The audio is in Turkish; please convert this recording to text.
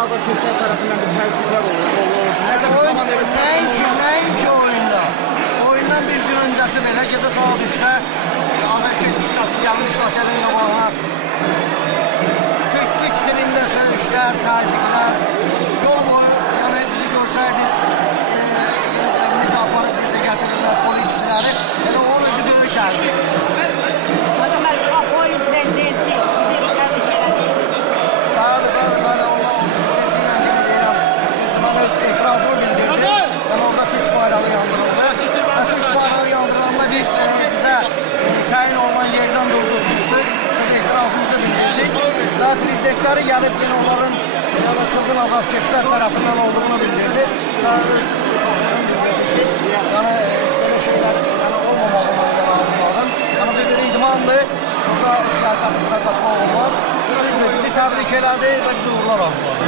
azarkeşler tarafından bir təlkiflər olur. Nəinki oyunda. Oyundan bir gün öncəsi belə gecə saat 3-də azarkeş kütləsi gəlmiş otelin qabağına. Tek dilində söyüşlər, təzyiqlər, yol boyu, yəni bizi görsəydiniz, necə aparıb bizi gətirirlər polisçiləri, elə onun özü böyük təzyiq. Oyun prezidenti size bir tane şeyler diyecek. Bəli, onlar prezidentiyle ilgili deyirəm. Bana öz etirazımı bildirdi. Yani orada Türk bayrağı yandırıldı. Türk bayrağı yandırılanda biz bize təyin olunan yerden durduq çıxdıq. Biz etirazımızı bildirdik. Ve prezidentleri gelip yine onların çılgın azarkeşler tarafından olduğunu bildirdi. Ve öz yani böyle şeyler yani olmamalılığından razıladım. Yani bir idmandı. Burada siyaseti bırakmak olmaz. Bizi təbrik elədi ve bizi uğurlar aldılar.